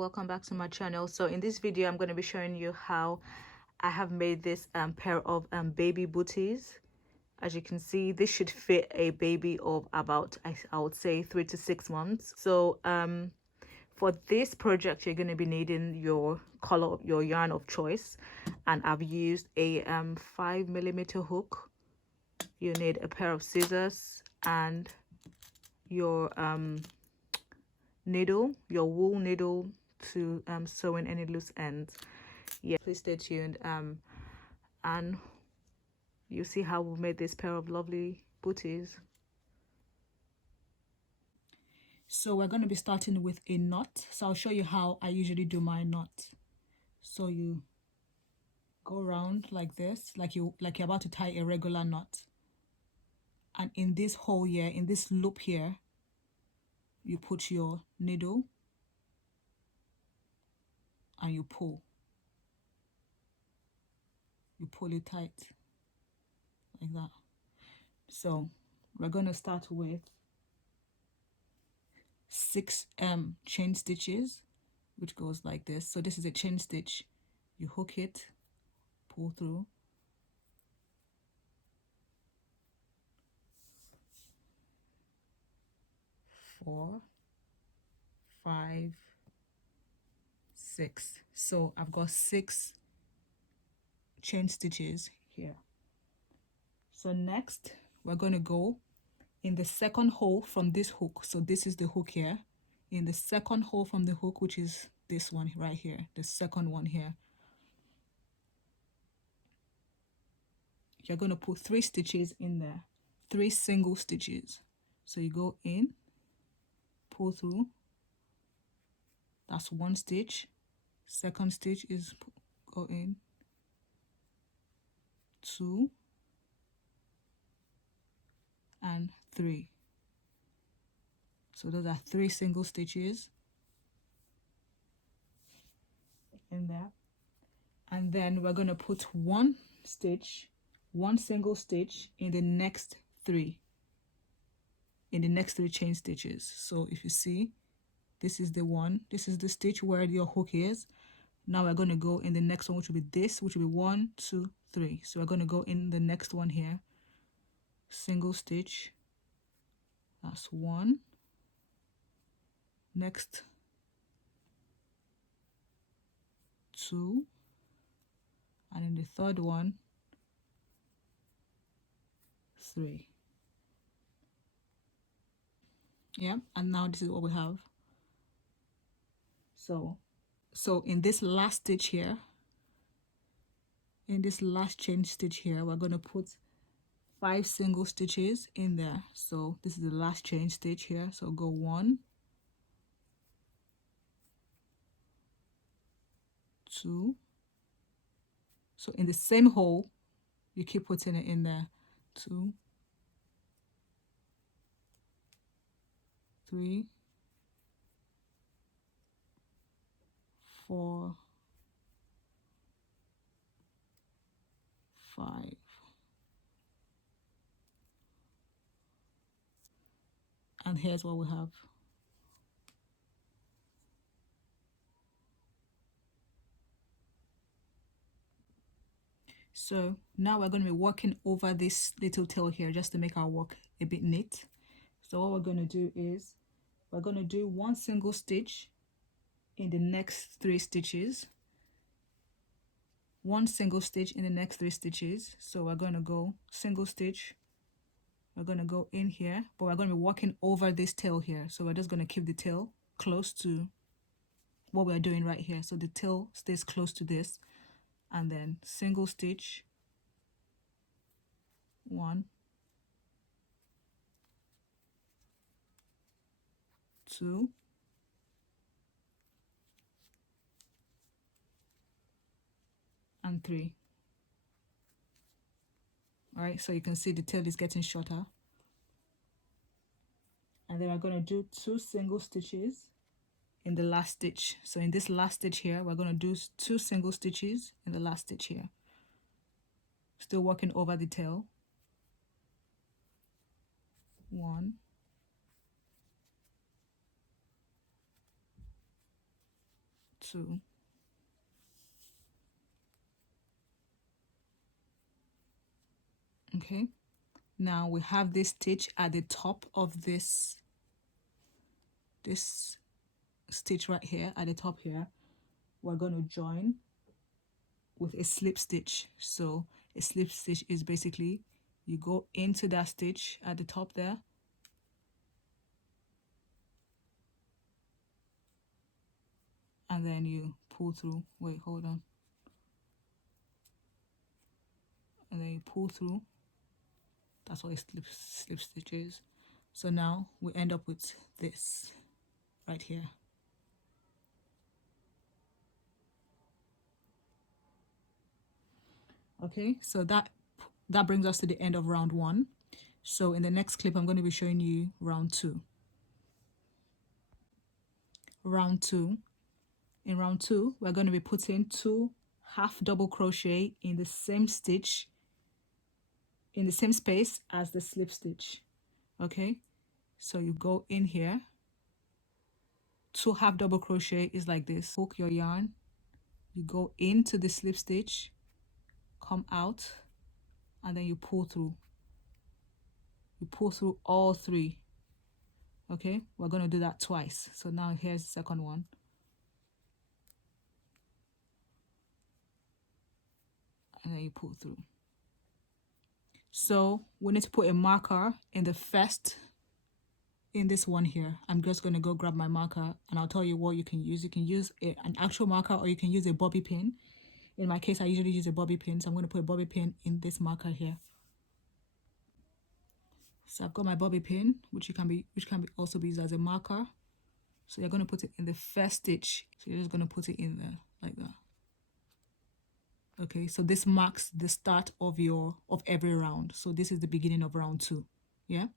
welcome back to my channel. So in this video I'm going to be showing you how I have made this pair of baby booties. As you can see, this should fit a baby of about I would say 3 to 6 months. So for this project you're going to be needing your color, your yarn of choice, and I've used a 5mm hook. You need a pair of scissors and your needle, your wool needle, to sew in any loose ends. Yeah, please stay tuned and you see how we made this pair of lovely booties. So we're going to be starting with a knot. So I'll show you how I usually do my knot. So you go around like this, like you're about to tie a regular knot, and in this hole here, in this loop here, you put your needle and you pull it tight like that. So we're going to start with 6 chain stitches, which goes like this. So this is a chain stitch, you hook it, pull through, four, 5, 6. So I've got 6 chain stitches here. So next we're going to go in the second hole from this hook. So this is the hook here. In the second hole from the hook, which is this one right here, the second one here, you're going to put 3 stitches in there, 3 single stitches. So you go in, pull through, that's 1 stitch. Second stitch is go in, 2 and 3. So those are 3 single stitches in there. And then we're going to put 1 stitch, 1 single stitch in the next 3, in the next 3 chain stitches. So if you see, this is the one, this is the stitch where your hook is. Now we're going to go in the next one, which will be this, which will be 1, 2, 3. So we're going to go in the next one here, single stitch, that's 1, next 2, and in the third one, 3. Yeah, and now this is what we have. So in this last stitch here, in this last chain stitch here, we're going to put 5 single stitches in there. So this is the last chain stitch here. So go 1, 2. So in the same hole, you keep putting it in there. 2, 3, 4, 5. And here's what we have. So now we're going to be working over this little tail here just to make our work a bit neat. So what we're going to do is we're going to do 1 single stitch in the next 3 stitches, 1 single stitch in the next 3 stitches. So we're going to go single stitch, we're going to go in here, but we're going to be working over this tail here. So we're just going to keep the tail close to what we're doing right here. So the tail stays close to this, and then single stitch, 1, 2, and 3. All right, so you can see the tail is getting shorter. And then we're going to do 2 single stitches in the last stitch. So in this last stitch here, we're going to do 2 single stitches in the last stitch here. Still working over the tail. 1, 2, 2. Okay, now we have this stitch at the top of this stitch right here at the top here. We're going to join with a slip stitch. So a slip stitch is basically you go into that stitch at the top there, and then you pull through. Wait, hold on. And then you pull through. That's what a slip stitch is. So now we end up with this right here. Okay, so that brings us to the end of round 1. So in the next clip, I'm going to be showing you round 2. Round 2. In round 2, we're going to be putting 2 half double crochet in the same stitch, in the same space as the slip stitch. Okay, so you go in here, 2 half double crochet is like this. Hook your yarn, you go into the slip stitch, come out, and then you pull through. You pull through all 3. Okay, we're going to do that twice. So now here's the second one. And then you pull through. So we need to put a marker in the first, in this one here. I'm just going to go grab my marker and I'll tell you what you can use. You can use an actual marker, or you can use a bobby pin. In my case, I usually use a bobby pin, so I'm going to put a bobby pin in this marker here. So I've got my bobby pin, which can be also be used as a marker. So you're going to put it in the first stitch. So you're just going to put it in there like that. Okay, so this marks the start of every round. So this is the beginning of round 2. Yeah.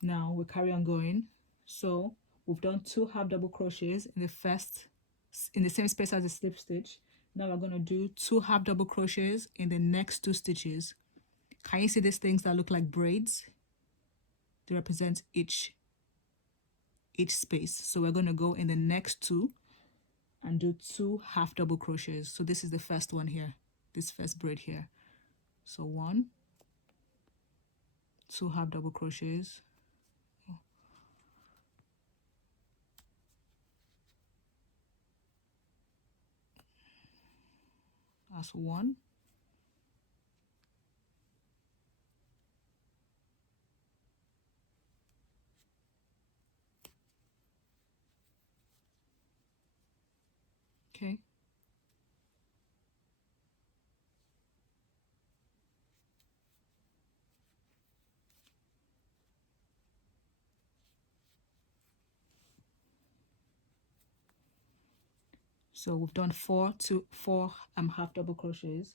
Now we carry on going. So we've done 2 half double crochets in the same space as the slip stitch. Now we're going to do 2 half double crochets in the next 2 stitches. Can you see these things that look like braids? They represent each space. So we're going to go in the next 2 and do 2 half double crochets. So this is the first one here, this first braid here. So 1, 2 half double crochets. That's 1. Okay. So we've done 4 half double crochets.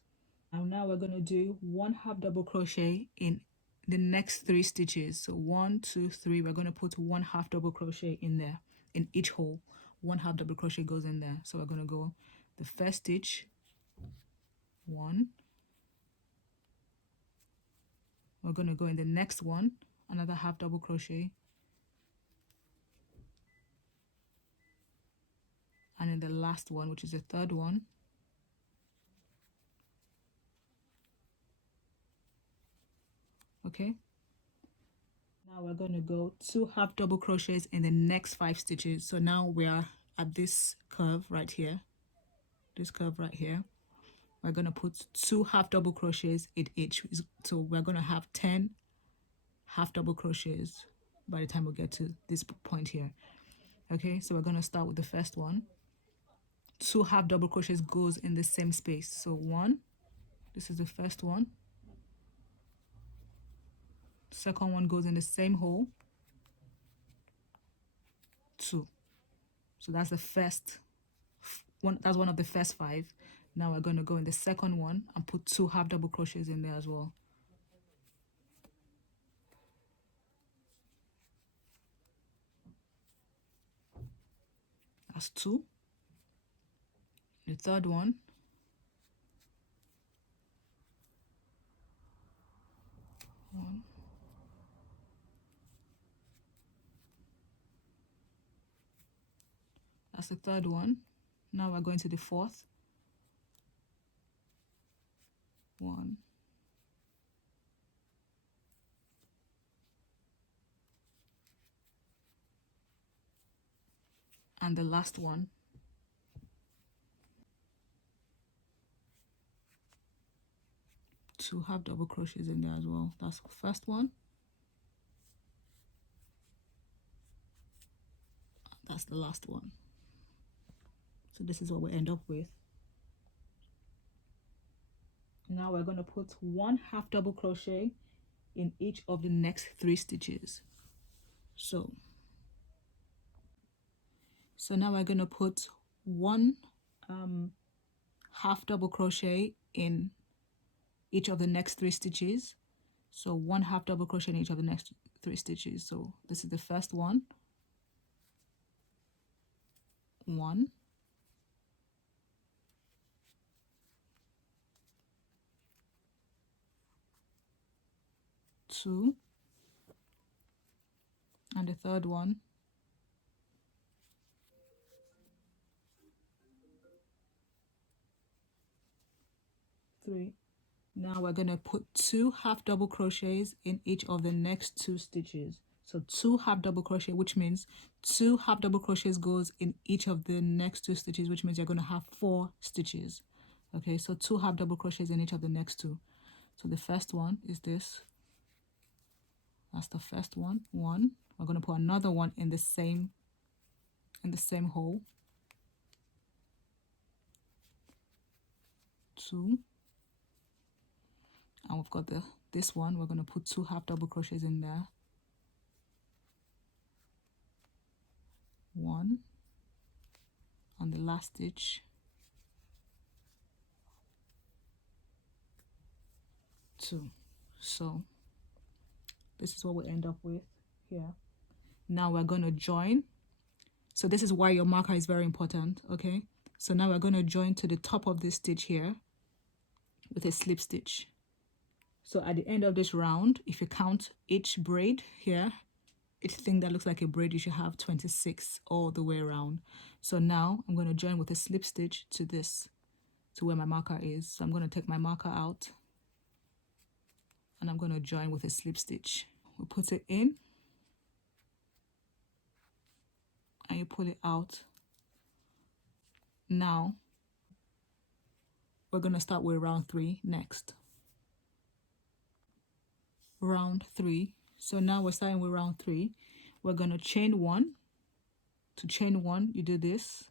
And now we're going to do 1 half double crochet in the next 3 stitches. So 1, 2, 3, we're going to put 1 half double crochet in there, in each hole. 1 half double crochet goes in there. So we're going to go the first stitch, 1. We're going to go in the next one, another half double crochet. And in the last one, which is the third one, okay. Now we're going to go 2 half double crochets in the next 5 stitches. So now we are at this curve right here, this curve right here. We're going to put 2 half double crochets in each. So we're going to have 10 half double crochets by the time we get to this point here. Okay, so we're going to start with the first one. 2 half double crochets goes in the same space. So 1, this is the first one. Second one goes in the same hole. 2. So that's the first one. That's one of the first 5. Now we're going to go in the second one and put 2 half double crochets in there as well. That's 2. The third one, one. That's the third one, Now we're going to the fourth. 1, and the last one. 2 half double crochets in there as well. That's the first one. That's the last one. So this is what we end up with. Now we're going to put 1 half double crochet in each of the next 3 stitches. So now we're going to put 1 half double crochet in each of the next 3 stitches. So 1 half double crochet in each of the next 3 stitches. So this is the first one. 1, 2, and the third one. 3. Now we're going to put 2 half double crochets in each of the next 2 stitches. So 2 half double crochet, which means 2 half double crochets goes in each of the next 2 stitches, which means you're going to have 4 stitches. Okay, so 2 half double crochets in each of the next 2. So the first one is this. That's the first one. 1. We're going to put another one in the same hole. 2. And we've got this one. We're going to put 2 half double crochets in there. 1 on the last stitch. 2. So this is what we end up with here. Now we're going to join. So this is why your marker is very important. Okay, so now we're going to join to the top of this stitch here with a slip stitch. So at the end of this round, if you count each braid here, each thing that looks like a braid, you should have 26 all the way around. So now I'm going to join with a slip stitch to this, to where my marker is. So I'm going to take my marker out and I'm going to join with a slip stitch. We put it in and you pull it out. Now we're going to start with round 3 next. Round 3. So now we're starting with round 3. We're going to chain 1. To chain 1, you do this.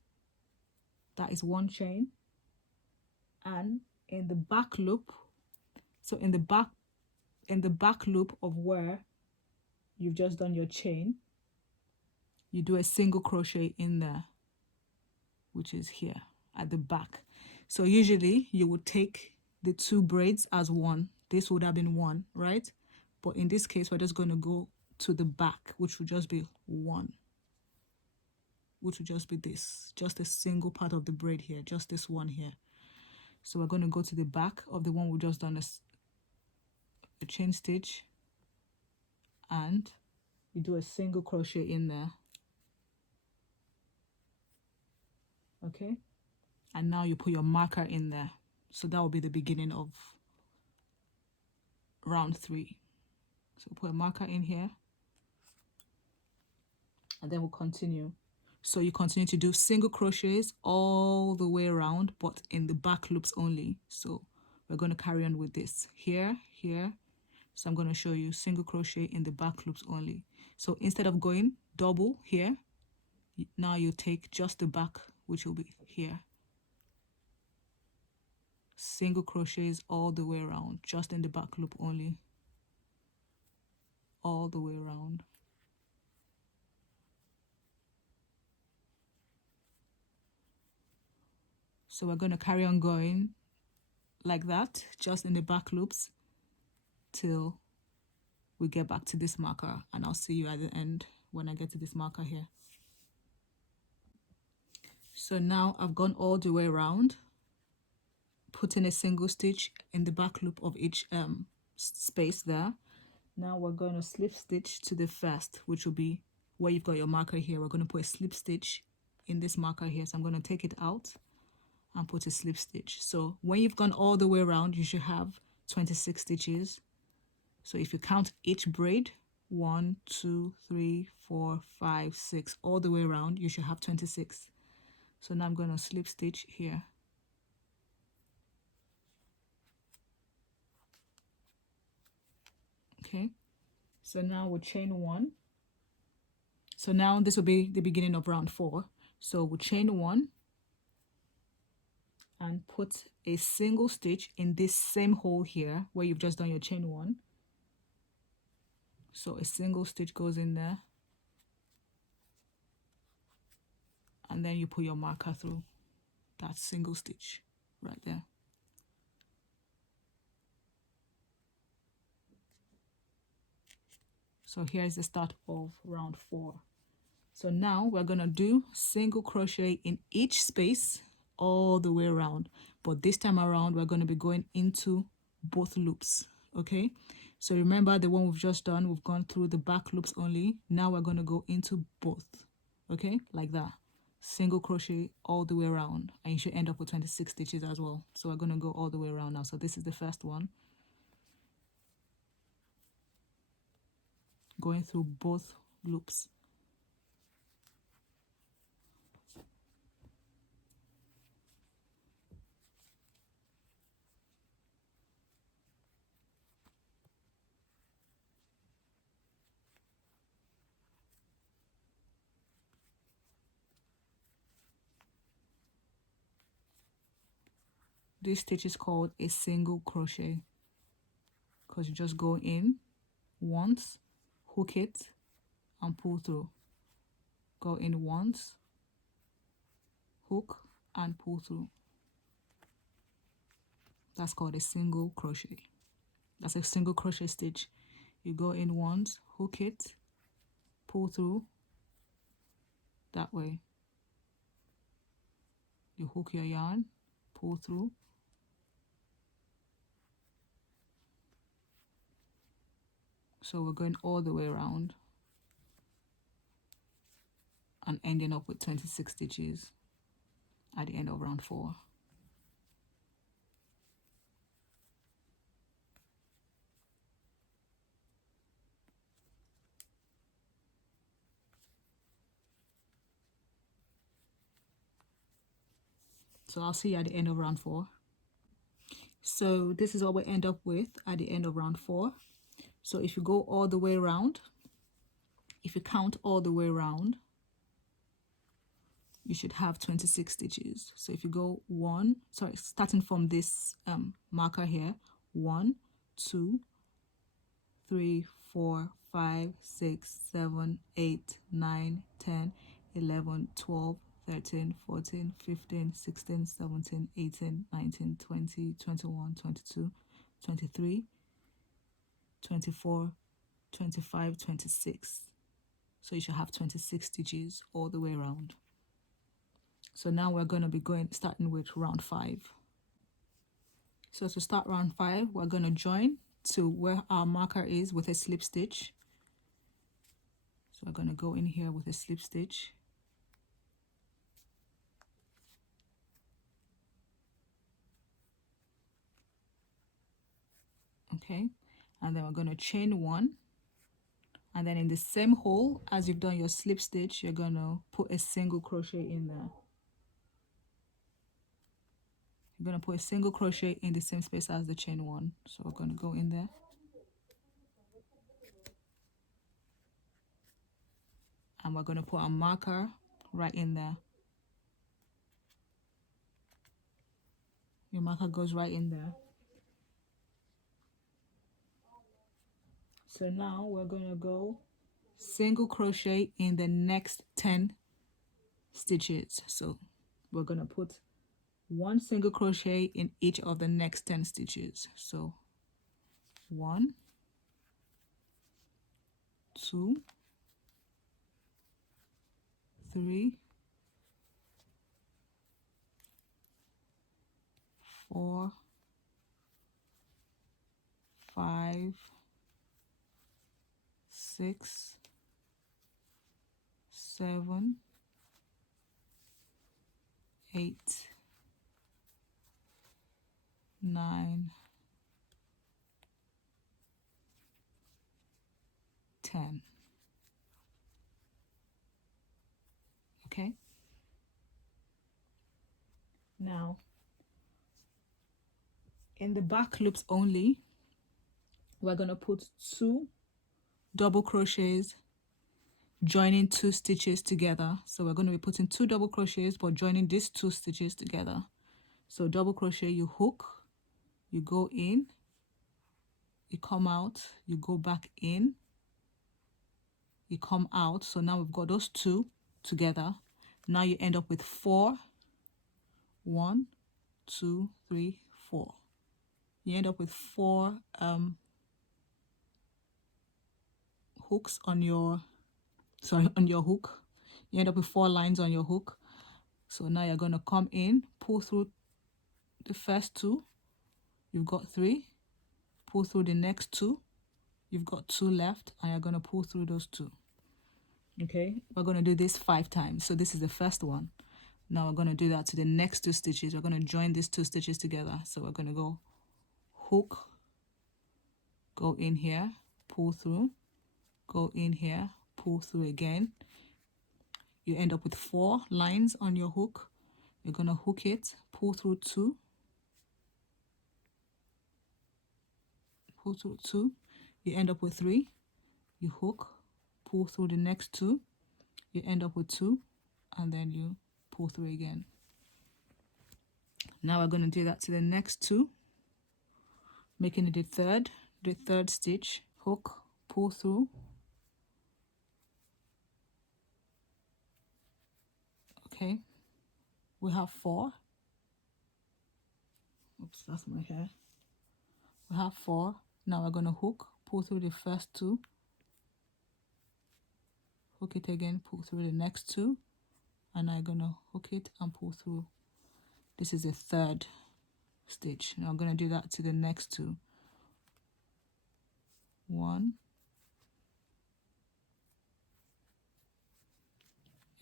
That is 1 chain. And in the back loop, so in the back loop of where you've just done your chain, you do a single crochet in there, which is here at the back. So usually you would take the 2 braids as one. This would have been 1, right? But in this case, we're just going to go to the back, which will just be 1, which will just be this, just a single part of the braid here, just this one here. So we're going to go to the back of the one we've just done a chain stitch, and you do a single crochet in there. Okay, and now you put your marker in there. So that will be the beginning of round 3. So put a marker in here and then we'll continue. So you continue to do single crochets all the way around, but in the back loops only. So we're going to carry on with this here. So I'm going to show you single crochet in the back loops only. So instead of going double here, now you take just the back, which will be here. Single crochets all the way around, just in the back loop only. All the way around. So we're going to carry on going like that, just in the back loops, till we get back to this marker, and I'll see you at the end when I get to this marker here. So now I've gone all the way around, putting a single stitch in the back loop of each space there. Now we're going to slip stitch to the first, which will be where you've got your marker here. We're going to put a slip stitch in this marker here, so I'm going to take it out and put a slip stitch. So when you've gone all the way around, you should have 26 stitches. So if you count each braid, 1, 2, 3, 4, 5, 6, all the way around, you should have 26. So now I'm going to slip stitch here. Okay, so now we'll chain 1. So now this will be the beginning of round 4. So we'll chain 1 and put a single stitch in this same hole here where you've just done your chain 1. So a single stitch goes in there, and then you put your marker through that single stitch right there. So here's the start of round 4. So now we're gonna do single crochet in each space all the way around, but this time around we're going to be going into both loops. Okay, so remember the one we've just done, we've gone through the back loops only. Now we're going to go into both. Okay, like that, single crochet all the way around, and you should end up with 26 stitches as well. So we're going to go all the way around now. So this is the first one, going through both loops. This stitch is called a single crochet because you just go in once, hook it, and pull through. Go in once, hook, and pull through. That's called a single crochet. That's a single crochet stitch. You go in once, hook it, pull through that way. You hook your yarn, pull through. So we're going all the way around and ending up with 26 stitches at the end of round 4. So I'll see you at the end of round 4. So this is what we end up with at the end of round 4. So if you go all the way around, if you count all the way around, you should have 26 stitches. So if you go starting from this marker here, 1, 2, 3, 4, 5, 6, 7, 8, 9, 10, 11, 12, 13, 14, 15, 16, 17, 18, 19, 20, 21, 22, 23, 24, 25, 26. So you should have 26 stitches all the way around. So now we're going to be starting with round 5. So to start round 5, we're going to join to where our marker is with a slip stitch. So we're going to go in here with a slip stitch. Okay, and then we're going to chain 1, and then in the same hole as you've done your slip stitch, you're going to put a single crochet in there. You're going to put a single crochet in the same space as the chain 1. So we're going to go in there. And we're going to put a marker right in there. Your marker goes right in there. So now we're going to go single crochet in the next 10 stitches. So we're going to put 1 single crochet in each of the next 10 stitches. So 1, 2, 3, 4, 5, 6, 7, 8, 9, 10. Okay, now in the back loops only, we're going to put 2 double crochets joining 2 stitches together. So we're going to be putting 2 double crochets but joining these 2 stitches together. So double crochet, you hook, you go in, you come out, you go back in, you come out. So now we've got those 2 together. Now you end up with 4. 1, 2, 3, 4. You end up with 4 hooks on your hook. You end up with 4 lines on your hook. So now you're going to come in, pull through the first 2, you've got 3, pull through the next 2, you've got 2 left, and you're going to pull through those 2. Okay, we're going to do this 5 times. So this is the first one. Now we're going to do that to the next 2 stitches. We're going to join these 2 stitches together. So we're going to go hook, go in here, pull through, go in here, pull through again. You end up with 4 lines on your hook. You're going to hook it, pull through 2, pull through 2. You end up with 3. You hook, pull through the next 2. You end up with 2, and then you pull through again. Now we're going to do that to the next 2, making it the third stitch. Hook, pull through, okay, we have 4. Oops, that's my hair. We have 4. Now we're going to hook, pull through the first 2, hook it again, pull through the next 2, and I'm going to hook it and pull through. This is the third stitch. Now I'm going to do that to the next 2. 1,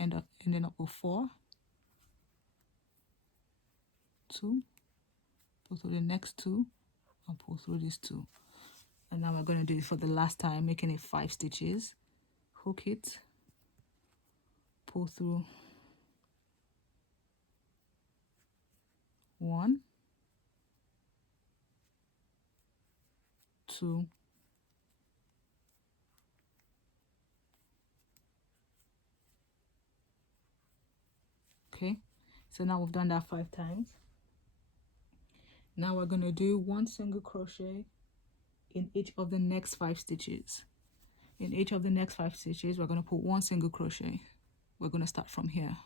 ending up with 4, 2, pull through the next 2, and pull through these 2. And now we're going to do it for the last time, making it 5 stitches. Hook it, pull through 1, 2, 3. Okay, so now we've done that 5 times. Now we're going to do 1 single crochet in each of the next 5 stitches. In each of the next 5 stitches, we're going to put 1 single crochet. We're going to start from here.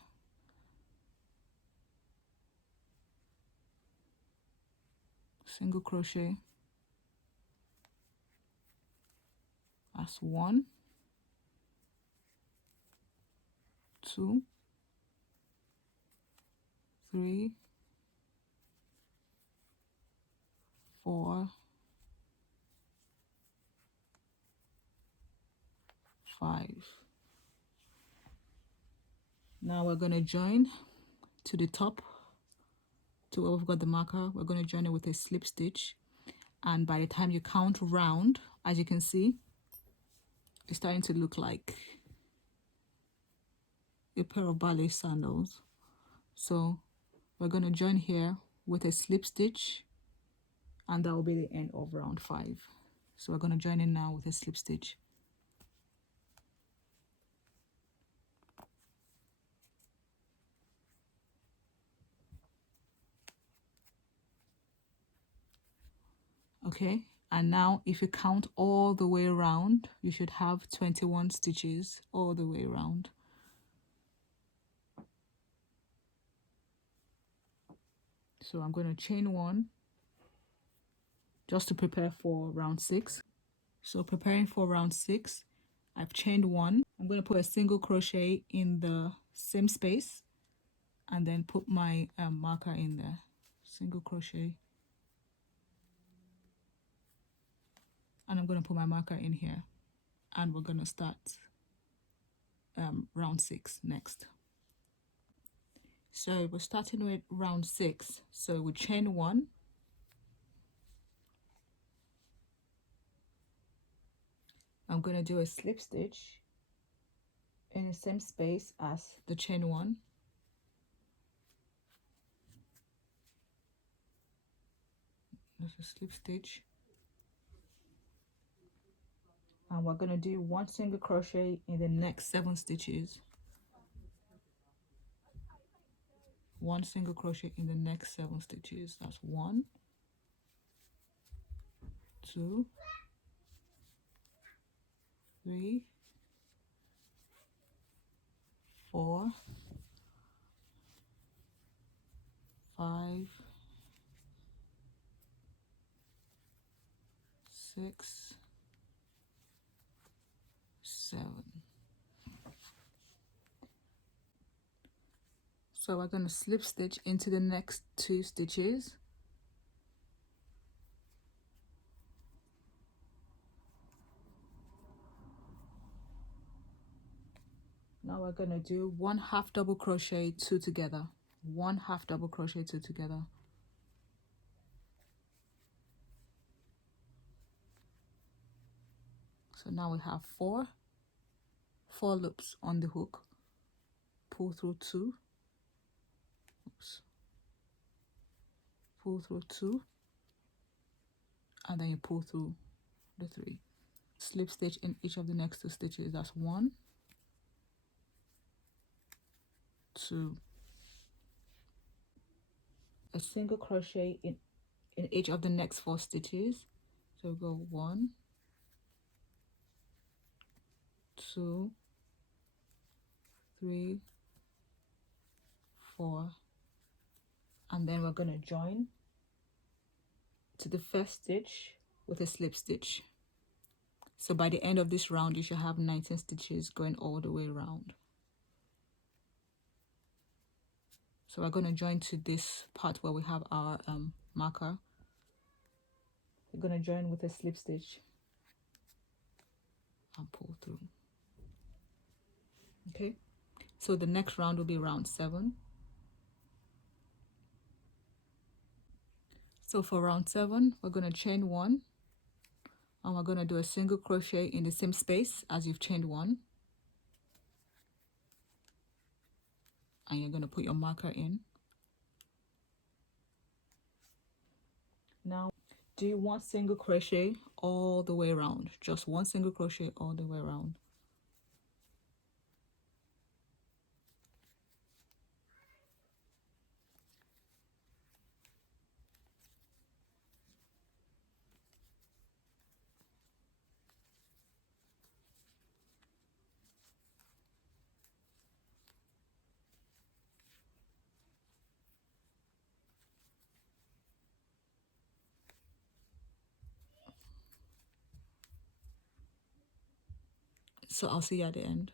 Single crochet. That's 1, 2, 3, 4, 5. Now we're going to join to the top, to where we've got the marker. We're going to join it with a slip stitch, and by the time you count round, as you can see, it's starting to look like a pair of ballet sandals. So we're going to join here with a slip stitch, and that will be the end of round 5. So we're going to join in now with a slip stitch. Okay, and now if you count all the way around, you should have 21 stitches all the way around. So I'm going to chain 1 just to prepare for round 6. So preparing for round 6, I've chained 1. I'm going to put a single crochet in the same space and then put my marker in there. Single crochet. And I'm going to put my marker in here. And we're going to start round 6 next. So we're starting with round 6. So we chain 1, I'm going to do a slip stitch in the same space as the chain 1. There's a slip stitch, and we're going to do 1 single crochet in the next 7 stitches. 1 single crochet in the next 7 stitches. That's 1, 2, 3, 4, 5, 6, 7. So we're going to slip stitch into the next 2 stitches. Now we're going to do 1 half double crochet, 2 together. 1 half double crochet, 2 together. So now we have 4 loops on the hook. Pull through 2. Oops. Pull through 2, and then you pull through the 3. Slip stitch in each of the next 2 stitches. That's 1, 2. A single crochet in each of the next 4 stitches. So go 1, 2, 3, 4, and then we're going to join to the first stitch with a slip stitch. So by the end of this round you should have 19 stitches going all the way around. So we're going to join to this part where we have our marker. We're going to join with a slip stitch and pull through. Okay, so the next round will be round 7. So for round 7, we're going to chain 1, and we're going to do a single crochet in the same space as you've chained 1, and you're going to put your marker in. Now do 1 single crochet all the way around, just 1 single crochet all the way around. So I'll see you at the end.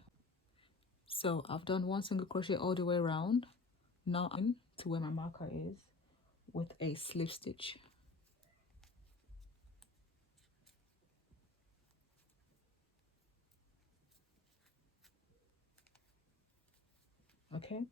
So I've done 1 single crochet all the way around. Now I'm to where my marker is with a slip stitch. Okay,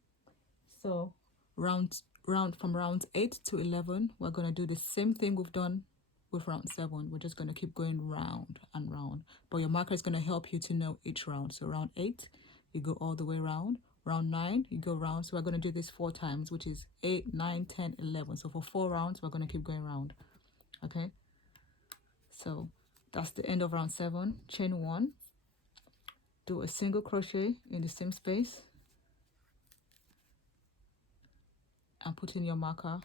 so from round 8 to 11, we're going to do the same thing we've done with round 7. We're just going to keep going round and round, but your marker is going to help you to know each round. So round 8, you go all the way around. Round 9, you go round. So we're going to do this 4 times, which is 8, 9, 10, 11. So for 4 rounds, we're going to keep going round. Okay, so that's the end of round 7. Chain 1, do a single crochet in the same space, and put in your marker.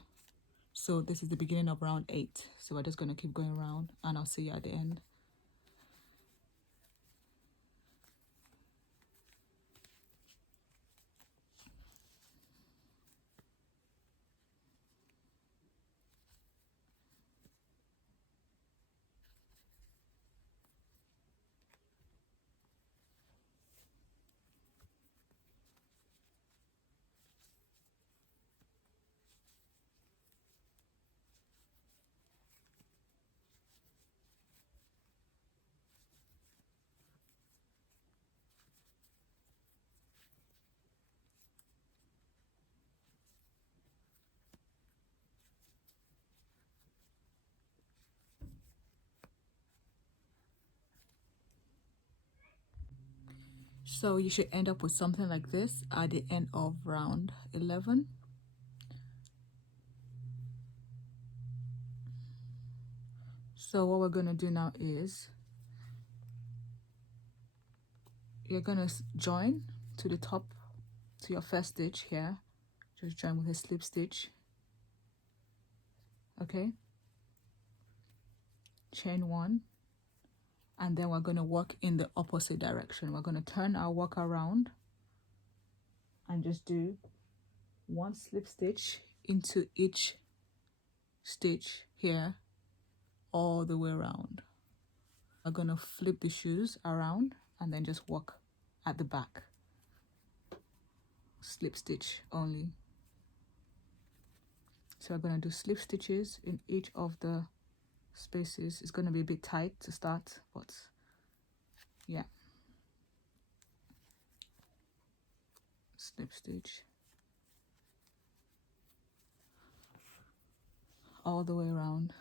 So this is the beginning of round 8. So we're just going to keep going around, and I'll see you at the end. So you should end up with something like this at the end of round 11. So what we're going to do now is you're going to join to the top, to your first stitch here. Just join with a slip stitch. Okay, chain 1, and then we're going to work in the opposite direction. We're going to turn our work around and just do 1 slip stitch into each stitch here all the way around. We're going to flip the shoes around and then just work at the back. Slip stitch only. So we're going to do slip stitches in each of the spaces. It's going to be a bit tight to start, but yeah. Slip stitch all the way around.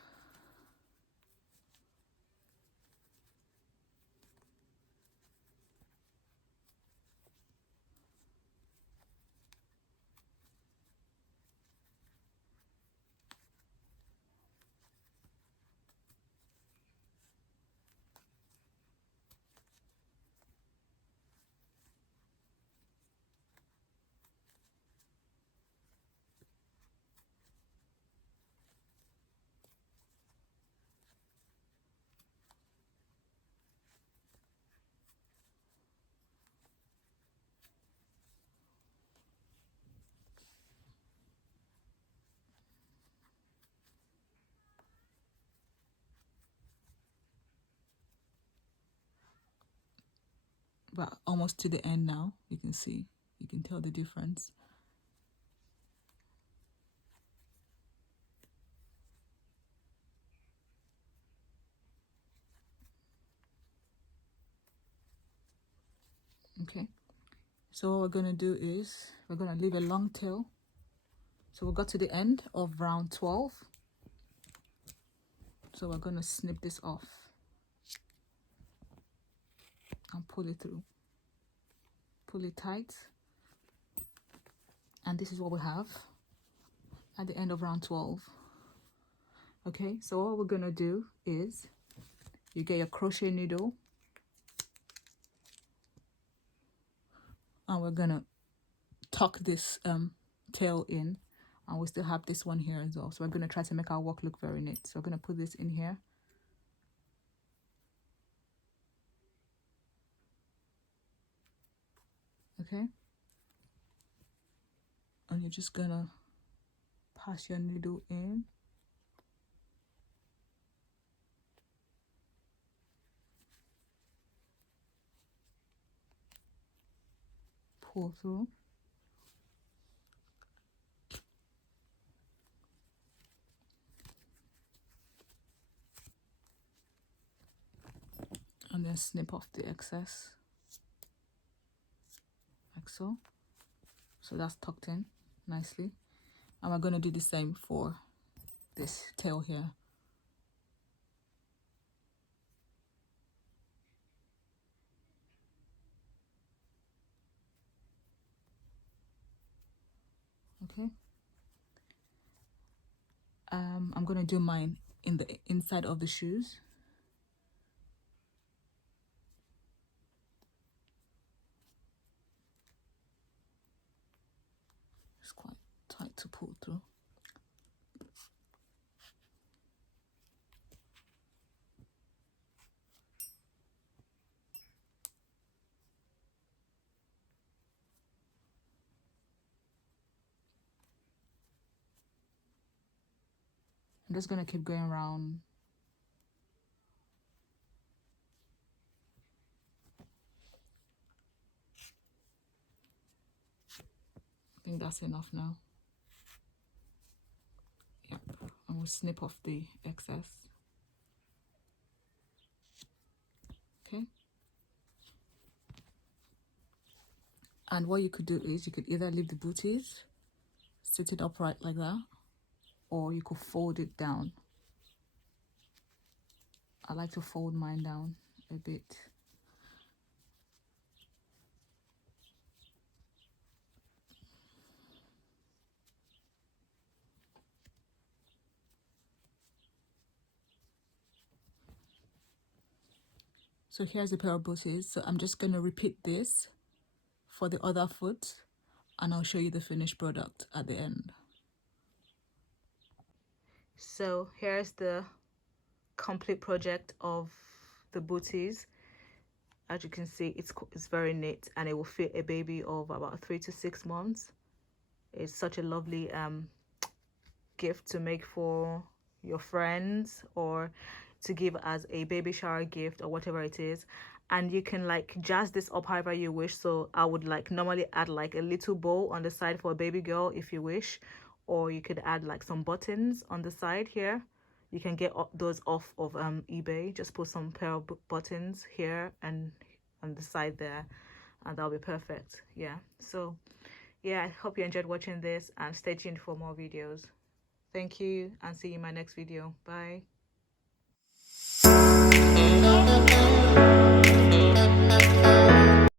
But almost to the end now. You can see, you can tell the difference. Okay, so what we're going to do is we're going to leave a long tail. So we got to the end of round 12. So we're going to snip this off and pull it through. Pull it tight. And this is what we have at the end of round 12. Okay, so what we're going to do is you get your crochet needle and we're going to tuck this tail in, and we still have this one here as well. So we're going to try to make our work look very neat. So we're going to put this in here. Okay, and you're just gonna pass your needle in, pull through, and then snip off the excess like so. So that's tucked in nicely, and we're going to do the same for this tail here. Okay, I'm going to do mine in the inside of the shoes. It's quite tight to pull through. I'm just going to keep going around. I think that's enough now. Yep, and we'll snip off the excess. Okay. And what you could do is you could either leave the booties, sit it upright like that, or you could fold it down. I like to fold mine down a bit. So here's a pair of booties. So I'm just going to repeat this for the other foot, and I'll show you the finished product at the end. So here's the complete project of the booties. As you can see, it's very neat, and it will fit a baby of about 3 to 6 months. It's such a lovely gift to make for your friends, or to give as a baby shower gift, or whatever it is. And you can like jazz this up however you wish. So I would like normally add like a little bow on the side for a baby girl if you wish, or you could add like some buttons on the side here. You can get those off of eBay. Just put some pair of buttons here and on the side there, and that'll be perfect. Yeah, so yeah, I hope you enjoyed watching this, and stay tuned for more videos. Thank you, and see you in my next video. Bye.